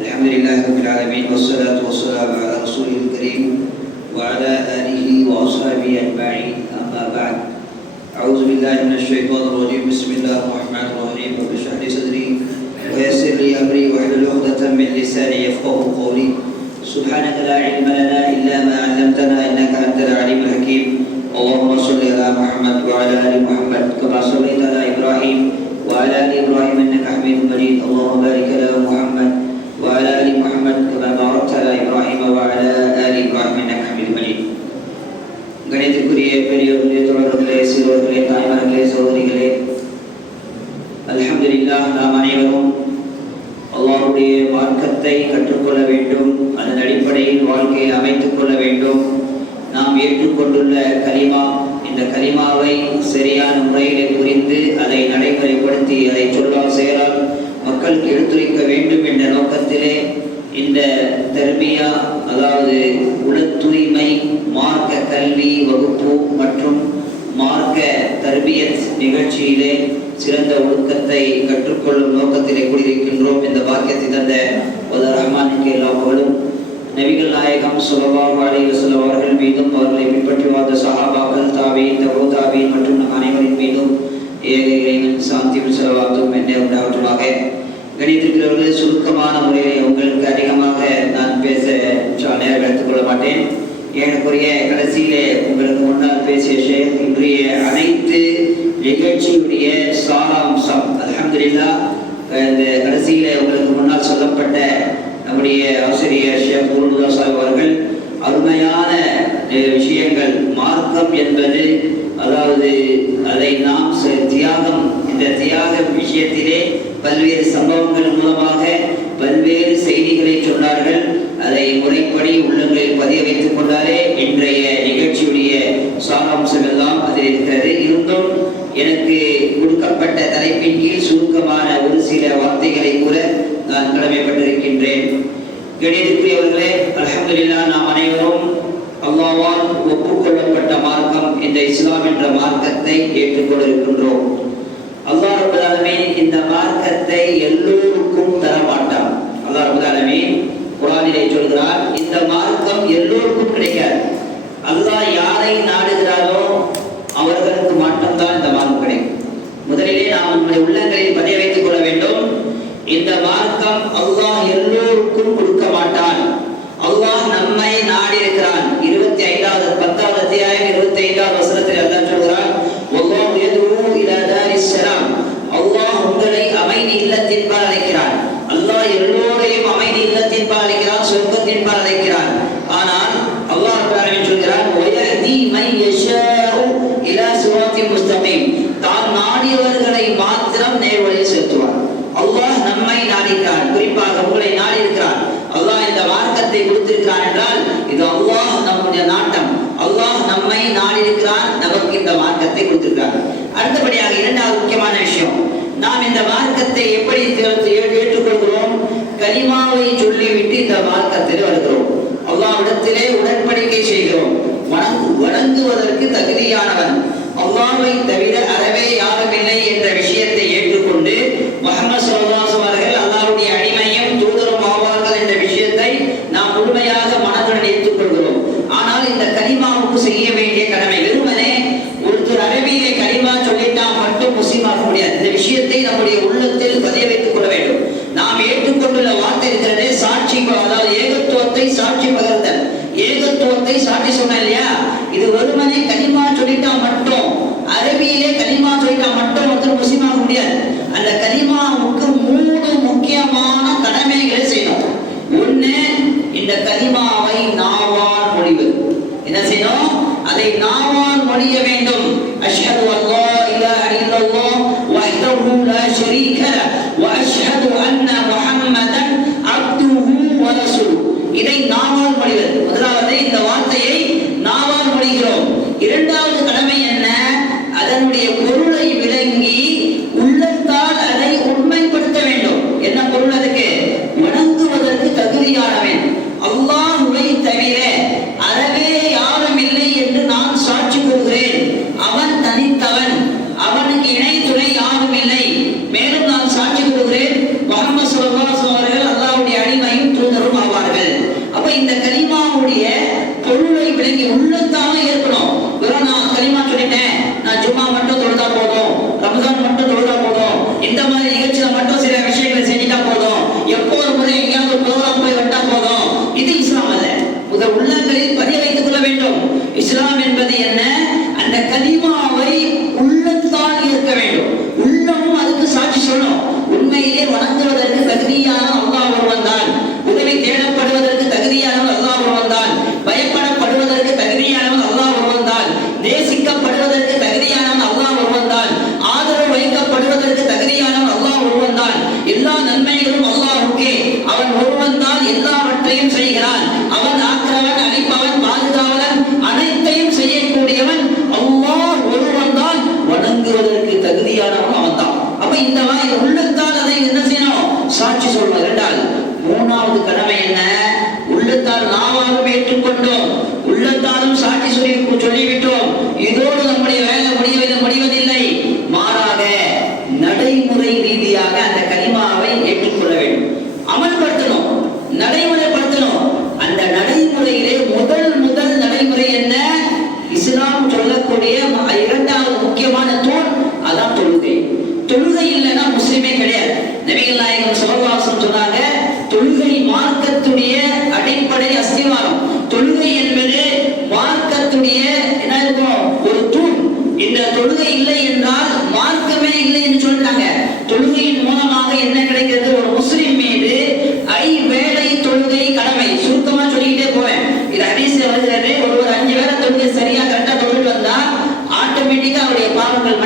الحمد لله رب العالمين والصلاة والسلام على رسوله الكريم وعلى آله وأصحابه أجمعين أما بعد. أعوذ بالله من الشيطان الرجيم بسم الله الرحمن الرحيم رب اشرح لي صدري ويسر لي أمري واحلل عقدة من لساني يفقه قولي. سبحانك لا علم لنا إلا ما علمتنا إنك أنت العليم الحكيم. اللهم صل على محمد وعلى آل محمد كما صليت على إبراهيم وعلى آل إبراهيم إنك حميد مجيد. اللهم بارك على محمد وعلى آل محمد كما باركت على إبراهيم தர்பியத் நிகழ்ச்சியிலே சிறந்த ஒழுக்கத்தை கற்றுக்கொள்ளும் நோக்கத்திலே கூடியிருக்கின்றோம். இந்த பாக்கியத்தை தந்த ஒரு ரஹ்மானுக்கு எல்லா புகழும் நபிகள் நாயகம் சுலபாக அலிவசல் அவர்கள் மீதும் அவர்களை பின்பற்றி வாழ்ந்த சஹாபாக்கள் தாபீன் தபோ தாபீன் மற்றும் நம் அனைவரின் மீதும் ஏக இறைவன் சாந்தியும் செலவாத்தும் என்ன உண்டாவற்றுமாக கணித்திருக்கிறவர்களே சுருக்கமான முறையை உங்களுக்கு அதிகமாக நான் பேச நேரம் எடுத்துக்கொள்ள மாட்டேன். எனக்குரிய கடைசியிலே உங்களுக்கு முன்னால் பேசிய ஷேக் இன்றைய அனைத்து நிகழ்ச்சியுடைய சாராம்சம். அலமதுல்லா இந்த கடைசியில உங்களுக்கு முன்னால் சொல்லப்பட்ட நம்முடைய ஆசிரியர் ஷேக் குருதாஸ் அவர்கள் அருமையான விஷயங்கள். மார்க்கம் என்பது அதாவது அதை நாம் செ- தியாகம் இந்த தியாக விஷயத்திலே பல்வேறு சம்பவங்கள் மூலமாக பல்வேறு செய்திகளை சொன்னார்கள் அதை முறைப்படி உள்ளங்களில் பதிய வைத்துக் கொண்டாலே இன்றைய நிகழ்ச்சியுடைய சாராம்சம் எல்லாம் அதில் இருக்கிறது இருந்தும் எனக்கு கொடுக்கப்பட்ட தலைப்பின் கீழ் சுருக்கமான ஒரு சில வார்த்தைகளை கூற நான் கடமைப்பட்டிருக்கின்றேன் கணிதத்துக்குரியவர்களே அலமதுல்லா நாம் அனைவரும் அல்லாவால் ஒப்புக்கொள்ளப்பட்ட மார்க்கம் இந்த இஸ்லாம் என்ற மார்க்கத்தை ஏற்றுக்கொண்டிருக்கின்றோம். இருக்கின்றோம் ரப்பல் ஆலமீன் இந்த மார்க்கத்தை எல்லோருக்கும் தர மாட்டான். அல்லா ரபுதாலமே குரானிலே சொல்கிறார் இந்த மார்க்கம் எல்லோருக்கும் கிடைக்காது. அல்லாஹ் யாரை நாடுகிறாரோ அவர்களுக்கு மட்டும்தான் இந்த மார்க்கம் கிடைக்கும். முதலிலே நாம் நம்முடைய உள்ளங்களில் பதிய வைத்துக் கொள்ள வேண்டும். இந்த மார்க்கம் அல்லாஹ் எல்லோருக்கும் கொடுக்க மாட்டான் அல்லாஹ் நம்மை நாடி இருக்கிறான் இருபத்தி ஐந்தாவது பத்தாவது அத்தியாயம் இருபத்தி ஐந்தாம் வசனத்தில் அல்லாஹ் சொல்கிறான் வல்லாஹு யதுஉ இலா தாரிஸ் ஸலாம் அல்லாஹ் உங்களை அமைதி இல்லத்தின் பால் அழைக்கிறான். அல்லாஹ் எல்லோரையும் அமைதி இல்லத்தின் இல்லத்தின்பால் அழைக்கிறான் சொர்க்கத்தின்பால் அழைக்கிறான். ஆனால் அல்லாஹ் ரப்பல் ஆலமீன் சொல்கிறான் வயஹ்தி மன் யஷாஉ இலா சிராத்தின் முஸ்தகீம். தான் நாடியவர்களை மாத்திரம் நேர்வழியில் செலுத்துவான். அல்லாஹ் நம்மை நாடிக்கிறான் குறிப்பாக உங்களை நாடி இருக்கிறான் அல்லாஹ் இந்த மார்க்கத்தை கொடுத்திருக்கிறான் என்றால் இது அல்லாஹ் நம்முடைய நாட்டு அல்லாஹ் நம்மை நாடி இருக்கிறான் நமக்கு மார்க்கத்தை கொடுத்திருக்காங்க. அடுத்தபடியாக இரண்டாவது முக்கியமான விஷயம் நாம் இந்த மார்க்கத்தை எப்படி ஏற்றுக்கொள்கிறோம்? கலிமாவை சொல்லிவிட்டு இந்த மார்க்கத்தில் வருகிறோம். அல்லாவிடத்திலே உடன்படிக்கை செய்கிறோம். வணங்கு வணங்குவதற்கு தகுதியானவன். அல்லாவை தவிர அறவே யாரும் இல்லை என்ற விஷயத்தை ஏற்றுக்கொண்டு மஹமது ஸல்லல்லாஹு அவர்கள் அல்லாஹ்வுடைய அடிமையும் தூதரும் ஆவார்கள் என்ற விஷயத்தை நாம் முழுமையாக மனதுடன் ஏற்றுக்கொள்கிறோம் ஆனால் இந்த கலிமாவுக்கு செய்ய வேண்டிய கடமை வெறுமனே ஒருத்தர் அரபியிலே கலிமா சொல்லிட்டா மட்டும் முஸ்லீம் ஆக முடியாது இந்த விஷயத்தை நம்முடைய உள்ளத்தில் பதிய வைத்துக் கொள்ள வேண்டும் நாம் ஏற்றுக்கொண்டுள்ள வார்த்தை இருக்கிறதே அதாவது ஏகத்துவத்தை சாட்சி பகர்தல் ஏகத்துவத்தை சாட்சி சொன்னேன் இல்லையா? இது வெறுமனே கனிமா சொல்லிட்டா மட்டும் அரபியிலே கனிமா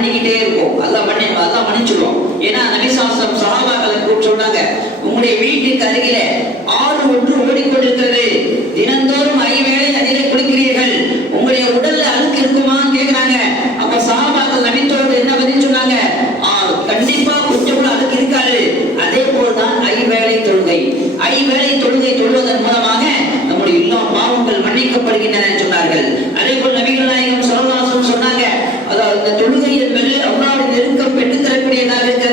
பண்ணிக்கிட்டே இருப்போம். அல்ல தொழுகை என்பது அவ்வளவு நெருக்கம் பெற்றுத் தரக்கூடியதாக இருக்கிறது.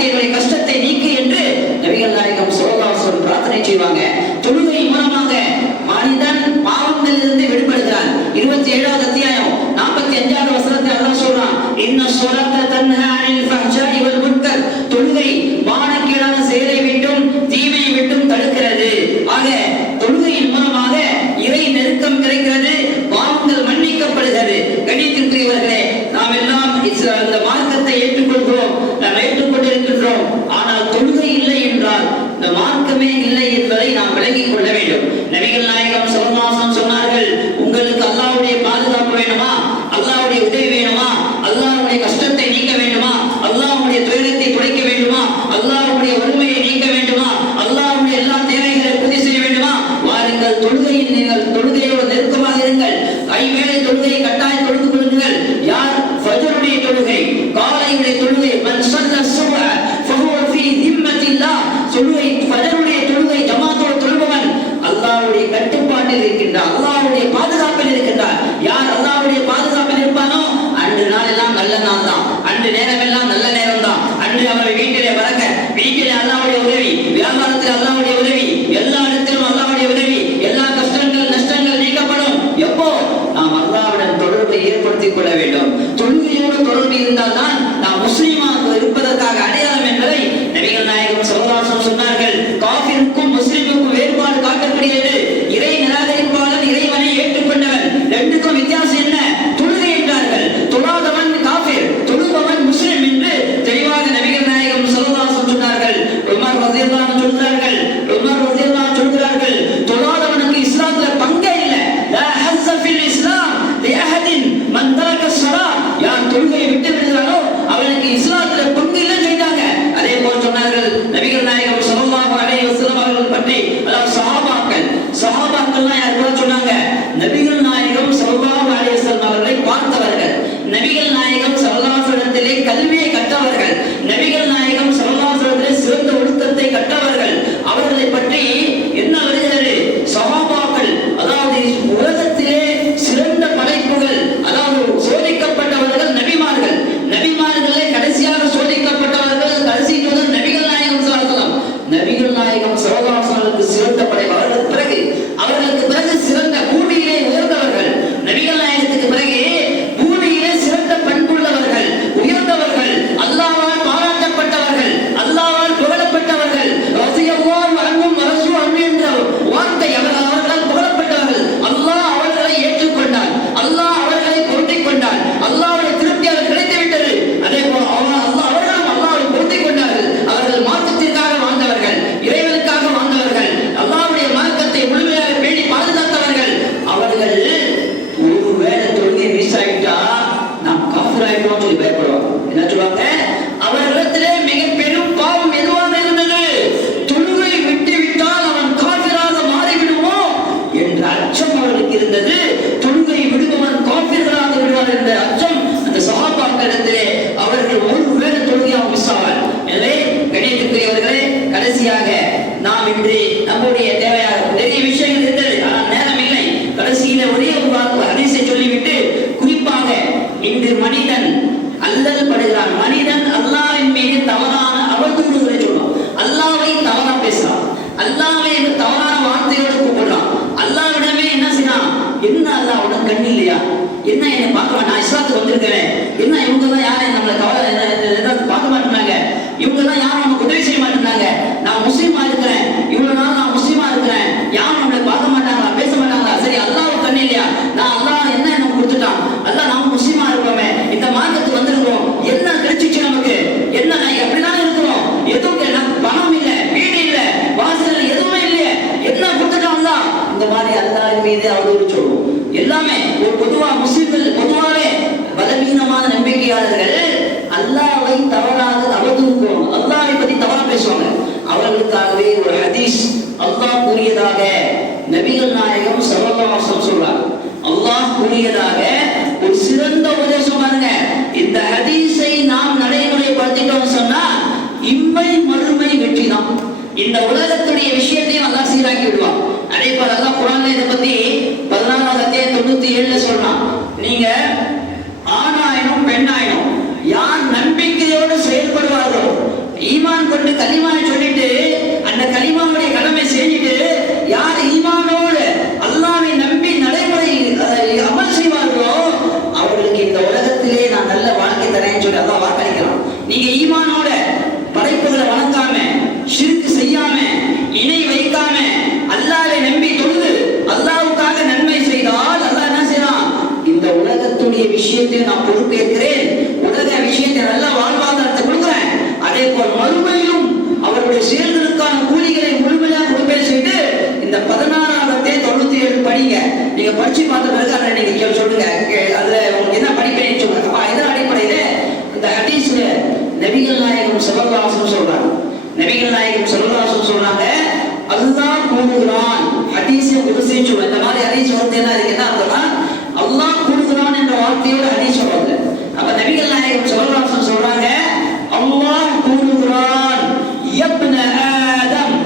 பாவத்தை கஷ்டத்தை நீக்கு என்று நபிகள் நாயகம் சுரதாசன் பிரார்த்தனை செய்வாங்க. పొలిటికల్ నాయకం இந்த அல்லாஹ் வேண்டும் என்ற அச்சம் அந்த சகாபாக்களிடத்திலே அவர்கள் ஒரு வேலை தொழுகையாக மிஸ் ஆவார் எனவே கணியத்துக்குரியவர்களே கடைசியாக நாம் இப்படி நம்முடைய தேவையாக நிறைய விஷயங்கள் இருந்தது ஆனால் நேரம் இல்லை கடைசியில ஒரே ஒரு வாக்கு அதிசை சொல்லிவிட்டு குறிப்பாக இன்று மனிதன் அல்லல் படுகிறான். மனிதன் அல்லாவின் மீது தவறான அவதூறுகளை சொல்லும் அல்லாவை தவறா பேசுறான். அல்லாவை தவறான வார்த்தையோடு கூப்பிடுறான். அல்லாவிடமே என்ன செய்யலாம் என்ன அல்லா உனக்கு கண் இல்லையா? நான் இஸ்லாத்துக்கு வந்திருக்கிறேன் என்ன இவங்க தான் யாரும் நம்மளை கவலை என்ன- என்ன- ஏதாவது பார்க்க மாட்டேங்கிறாங்க இவங்க தான் யாரும் நமக்கு உதவி செய்ய மாட்டேங்கிறாங்க நான் முஸ்லீமா இருக்கிறேன் இவ்வளவு நாள் நான் முஸ்லீமா இருக்கிறேன் யாரும் நம்மளை பார்க்க மாட்டாங்களா பேச மாட்டாங்களா சரி அல்லாஹ் கண் இல்லையா நான் அல்லாஹ் என்ன எனக்கு கொடுத்துட்டான் அல்லாஹ் நாம முஸ்லீமா இருப்போமே இந்த மார்க்கத்துக்கு வந்திருக்கிறோம் என்ன கிடைச்சிச்சு நமக்கு என்ன நான் எப்படிதான் இருக்கிறோம் எதுவும் இல்ல, நமக்கு பணம் இல்ல வீடு இல்ல வாசல் எதுவுமே இல்லையே என்ன கொடுத்துட்டான் அல்லாஹ் இந்த மாதிரி அல்லாஹ் மீது அவதூறு சொல்லுவோம் எல்லாமே ஒரு பொதுவா முஸ்லிம்கள் பொதுவாவே பலவீனமான நம்பிக்கையாளர்கள் அல்லாஹ்வை தவறாக அவதூறு கூறுவாங்க அல்லாஹ்வை பத்தி தவறா பேசுவாங்க அவர்களுக்காகவே ஒரு ஹதீஸ் அல்லாஹ் கூறியதாக நபிகள் நாயகம் ஸல்லல்லாஹு சொல்றார் அல்லாஹ் கூறியதாக ஒரு சிறந்த உபதேசம் பாருங்க. இந்த ஹதீஸை நாம் நடைமுறைப்படுத்திட்டோம் சொன்னா இம்மை மறுமை வெற்றி தான். இந்த உலகத்துடைய விஷயத்தையும் நல்லா சீராக்கி விடுவான். அதே போல அல்லாஹ் குரான்ல இதை பத்தி பதினாறாவது அத்தியாயம் தொண்ணூத்தி ஏழுல சொல்றான். நீங்க ஆணாயினும் பெண்ணாயினும் யார் நம்பிக்கையோடு செயல்படுவார்களோ ஈமான் கொண்டு கலிமாவை சொல்லிட்டு அந்த களிமாவுடைய கடமை செஞ்சுட்டு யார் ஈமானோடு அல்லாஹ்வை நம்பி நடைமுறை அஹ், அமல் செய்வார்களோ அவர்களுக்கு இந்த உலகத்திலே நான் நல்ல வாழ்க்கை தரேன்னு சொல்லி அல்லாஹ் வாக்களிக்கிறான் நீங்க ஈமானோட படைப்புகளை வணங்காம ஷிர்க் செய்யாம இணை வைக்காம அல்லாஹ்வை நம்பி தொழுது அல்லாஹ்வுக்காக நன்மை செய்தால் அல்லாஹ் என்ன செய்யறான் இந்த உலகத்துடைய விஷயத்தை நான் பொறுப்பேற்கிறேன் உலக விஷயத்தை நல்ல வாழ்வாதாரத்தை கொடுக்குறேன் அதே போல் மறுமையிலும் அவருடைய செயல்களுக்கான கூலிகளை முழுமையாக கொடுப்பேன் சொல்லிட்டு இந்த பதினாறாவது தொண்ணூத்தி ஏழு படிங்க நீங்க படிச்சு பார்த்த பிறகு அதை நீங்க கேள் சொல்லுங்க கே- அதுல உங்களுக்கு என்ன படிப்பேன்னு சொல்லுங்க அப்ப இதன் அடிப்படையில இந்த ஹதீஸ்ல நபிகள் நாயகம் செல்லல்லாசம் சொல்றாங்க. நபிகள் நாயகம் செல்லல்லாசம் சொல்றாங்க அல்லாஹ் கூடுகிறான் அதிசயம் குதிசைன்னு சொல்ல இந்த மாதிரி ஹதீஸ் வந்து என்ன அதுக்கு என்ன அர்த்தம்னா அல்லாஹ் கூடுகிறான் என்ற வார்த்தையோட ஹதீஸ் சொல்றாங்க. அப்ப நபிகள் நாயகம் செல்லல்லாசம் சொல்றாங்க அல்லாஹ் கூடுகிறான் யப்ன ஆதம்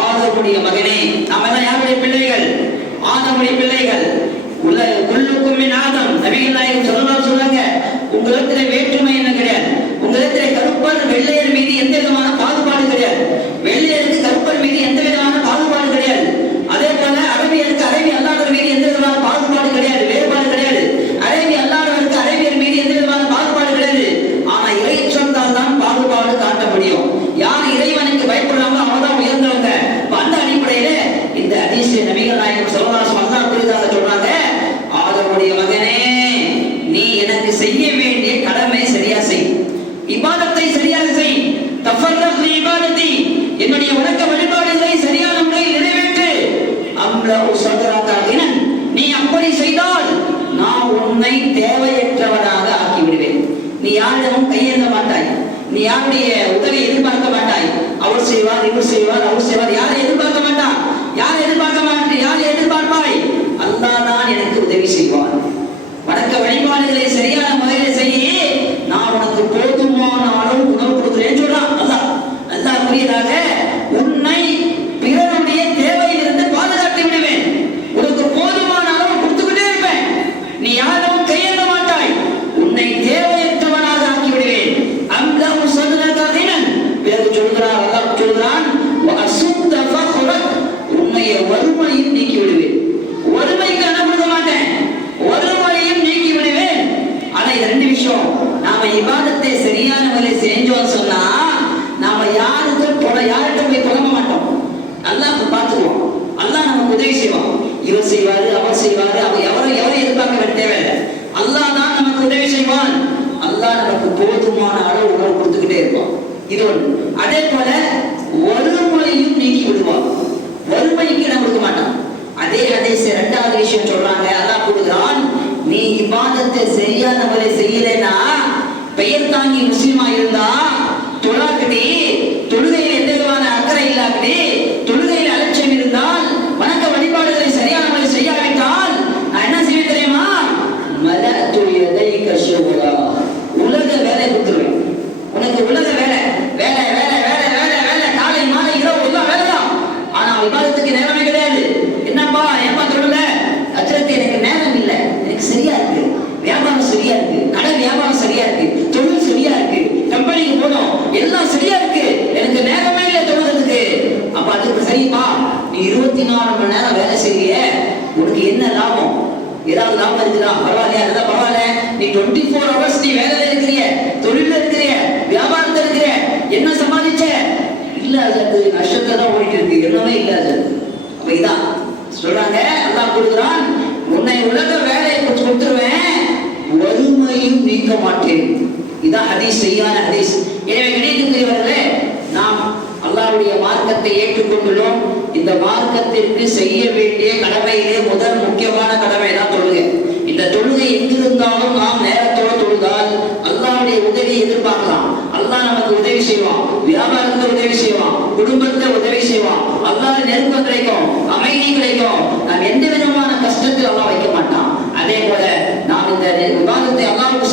ஆதமுடைய மகனே. நாம எல்லாம் யாருடைய பிள்ளைகள்? ஆதமுடைய பிள்ளைகள். உள்ள குல்லுக்கும் மின் ஆதம். நபிகள் நாயகம் சொல்லலாம் சொல்றாங்க உங்களிடத்துல வேற்றுமை என்ன கிடையாது? உங்களிடத்தில் கருப்பான வெள்ளையர் மீது எந்த விதமான பாகுபாடு கிடையாது வெள்ளையருக்கு கருப்பர் மீது எந்த விதமான பாகுபாடு கிடையாது அதே போல அரபியருக்கு அரபி அல்லாதவர் மீது எந்த விதமான பாகுபாடு கிடையாது வேறுபாடு கிடையாது அரபி அல்லாதவருக்கு அரபியர் மீது எந்த விதமான பாகுபாடு கிடையாது ஆனா இறைச்சொந்தால் தான் பாகுபாடு காட்ட முடியும் யார் இறைவனுக்கு பயப்படுறாங்களோ அவங்க தான் உயர்ந்தவங்க அப்ப அந்த அடிப்படையில இந்த ஹதீஸ் நபிகள் நாயகம் சொல்லலாம் அல்லாஹ் புரிதாக சொல்றாங்க ஆதமுடைய மகனே நீ எனக்கு செய்ய வேண்டிய கடமை சரியா செய் இபாதத்தை சரியாக செய் தஃபர்ரக் லி இபாதத்தி என்னுடைய வணக்க வழிபாடுகளை சரியான முறையில் நிறைவேற்று அம்ல உசதராகினன் நீ அப்படி செய்தால் நான் உன்னை தேவையற்றவனாக ஆக்கி விடுவேன் நீ யாரிடமும் கையேந்த மாட்டாய். நீ யாருடைய உதவி எதிர்பார்க்க மாட்டாய். அவர் செய்வார் இவர் செய்வார் அவர் செய்வார். யாரை எதிர்பார்க்க மாட்டான்? யாரை எதிர்பார்க்க மாட்டேன்? யாரை எதிர்பார்ப்பாய்? அல்லா தான் எனக்கு உதவி செய்வான். வணக்க வழிபாடுகளை சரியான முறையில் செய்ய விவாதத்துக்கு நேரமே கிடையாது. என்னப்பா ஏன்பா சொல்லல அச்சரத்து எனக்கு நேரம் இல்லை. எனக்கு சரியா இருக்கு. வியாபாரம் சரியா இருக்கு. கடை வியாபாரம் சரியா இருக்கு. தொழில் சரியா இருக்கு. கம்பெனிக்கு போனோம். எல்லாம் சரியா இருக்கு. எனக்கு நேரமே இல்லை தொழுகிறதுக்கு அப்ப அதுக்கு சரிப்பா. நீ இருபத்தி நாலு மணி நேரம் வேலை செய்ய உனக்கு என்ன லாபம்? ஏதாவது லாபம் இருக்குதா? பரவாயில்லையா? இருந்தா பரவாயில்ல. நீ டுவெண்ட்டி ஃபோர் ஹவர்ஸ் நீ வேலையில இருக்கிறிய. தொழில இருக்கிறிய. இல்ல அது நஷ்டத்தை தான் ஓடிட்டு இருக்கு. எல்லாமே இல்ல அது. அப்ப இதான் சொல்றாங்க அல்லாஹ் கொடுக்குறான் உன்னை உலக வேலையை கொஞ்சம் கொடுத்துருவேன். வறுமையும் நீக்க மாட்டேன். இதான் ஹதீஸ் செய்யான ஹதீஸ். எனவே கிடைக்கக்கூடியவர்களே நாம் அல்லாவுடைய மார்க்கத்தை ஏற்றுக்கொண்டுள்ளோம். இந்த மார்க்கத்திற்கு செய்ய வேண்டிய கடமையிலே முதல் முக்கியமான கடமை தான் தொழுகை. இந்த தொழுகை எங்கிருந்தாலும் நாம் நேரத்தோடு தொழுதால் அல்லாஹ்வுடைய உதவியை எதிர்பார்க்கலாம். அல்லா நமக்கு உதவி செய்வான் வியாபாரத்தை உதவி செய்வான் குடும்பத்துல உதவி செய்வான் அல்லாத நெருக்கம் கிடைக்கும். அமைதி கிடைக்கும். நாம் எந்த விதமான கஷ்டத்தில் அல்லா வைக்க மாட்டான். அதே போல நாம் இந்த விவாதத்தை அல்லாவுக்கு